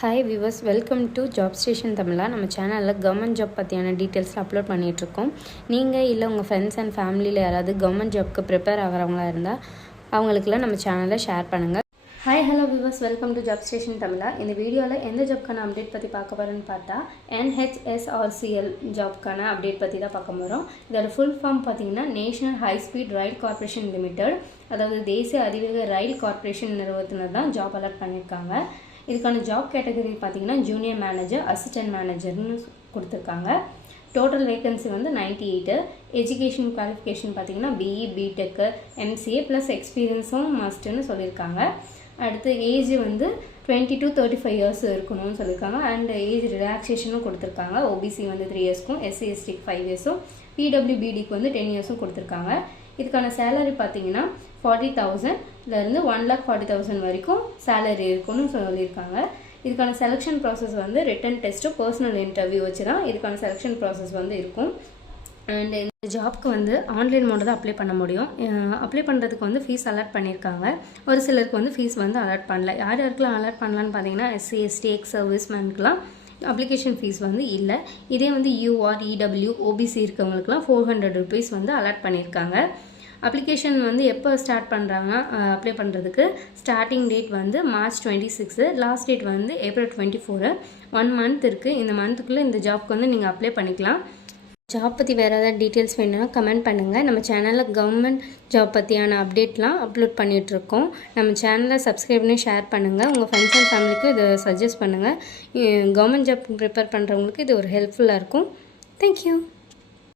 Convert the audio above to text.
Hi viewers, welcome to job station தமிழா. நம்ம சேனலில் government job பற்றியான டீட்டெயில்ஸ் அப்லோட் பண்ணிகிட்ருக்கோம். நீங்கள் இல்லை உங்கள் ஃப்ரெண்ட்ஸ் அண்ட் ஃபேமிலியில் யாராவது கவர்மெண்ட் ஜாப்க்கு ப்ரிப்பேர் ஆகிறவங்களா இருந்தால் அவங்களுக்குலாம் நம்ம சேனலில் ஷேர் பண்ணுங்கள். Hi hello viewers, welcome to job station தமிழா. இந்த வீடியோவில் எந்த ஜாப்க்கான அப்டேட் பற்றி பார்க்க போகிறோன்னு பார்த்தா NHSRCL ஜாப்க்கான அப்டேட் பற்றி தான் பார்க்க போகிறோம். இதோட ஃபுல் ஃபார்ம் பார்த்தீங்கன்னா நேஷனல் ஹை ஸ்பீட் ரயில் கார்ப்பரேஷன் லிமிடெட், அதாவது தேசிய அதிவேக ரயில் கார்ப்பரேஷன் நிறுவனத்தினர் தான் ஜாப் அலாட் பண்ணியிருக்காங்க. இதுக்கான ஜாப் கேட்டகரி பார்த்தீங்கன்னா ஜூனியர் மேனேஜர், அசிஸ்டன்ட் மேனேஜர்னு கொடுத்துருக்காங்க. டோட்டல் வேகன்சி வந்து 98. எஜுகேஷன் குவாலிஃபிகேஷன் பார்த்தீங்கன்னா BE, BTech, MCA ப்ளஸ் எக்ஸ்பீரியன்ஸும் மஸ்ட்டுன்னு சொல்லியிருக்காங்க. அடுத்து ஏஜ் வந்து 20 to 35 இயர்ஸ் இருக்கணும்னு சொல்லியிருக்காங்க. அண்ட் ஏஜ் ரிலாக்ஸேஷனும் கொடுத்துருக்காங்க. OBC வந்து 3 இயர்ஸ்க்கும், SC STக்கு 5 இயர்ஸும், PWBDக்கு வந்து 10 இயர்ஸும் கொடுத்துருக்காங்க. இதுக்கான சேலரி பார்த்தீங்கன்னா 40,000லேருந்து 1,40,000 வரைக்கும் சேலரி இருக்குன்னு சொல்லியிருக்காங்க. இதுக்கான செலெக்ஷன் ப்ராசஸ் வந்து ரிட்டன் டெஸ்ட்டு, பர்சனல் இன்டர்வியூ வச்சு தான் இதுக்கான செலெக்ஷன் ப்ராசஸ் வந்து இருக்கும். அண்ட் இந்த ஜாப்க்கு வந்து ஆன்லைன் மோடில் தான் அப்ளை பண்ண முடியும். அப்ளை பண்ணுறதுக்கு வந்து ஃபீஸ் அலாட் பண்ணியிருக்காங்க. ஒரு சிலருக்கு வந்து ஃபீஸ் வந்து அலாட் பண்ணல. யார் யாருக்கெல்லாம் அலாட் பண்ணலான்னு பார்த்தீங்கன்னா SC ST எக்ஸ் சர்வீஸ் மேனுக்கெலாம் அப்ளிகேஷன் ஃபீஸ் வந்து இல்லை. இதே வந்து UR, EW, OBC இருக்கவங்களுக்குலாம் 400 rupees வந்து அலாட் பண்ணியிருக்காங்க. அப்ளிகேஷன் வந்து எப்போ ஸ்டார்ட் பண்ணுறாங்கன்னா, அப்ளை பண்ணுறதுக்கு ஸ்டார்டிங் டேட் வந்து March 26, லாஸ்ட் டேட் வந்து April 24. 1 month இருக்குது. இந்த மந்த்துக்குள்ளே இந்த ஜாப்க்கு வந்து நீங்கள் அப்ளை பண்ணிக்கலாம். ஜாப் பற்றி வேறு ஏதாவது டீட்டெயில்ஸ் வேணும்னா கமெண்ட் பண்ணுங்கள். நம்ம சேனலில் கவர்மெண்ட் ஜாப் பற்றியான அப்டேட்லாம் அப்லோட் பண்ணிகிட்ருக்கோம். நம்ம சேனலை சப்ஸ்கிரைப் பண்ணி ஷேர் பண்ணுங்கள். உங்கள் ஃப்ரெண்ட்ஸ் அண்ட் ஃபேமிலிக்கு இதை சஜஸ்ட் பண்ணுங்கள். கவர்மெண்ட் ஜாப் ப்ரிப்பேர் பண்ணுறவங்களுக்கு இது ஒரு ஹெல்ப்ஃபுல்லாக இருக்கும். தேங்க்யூ.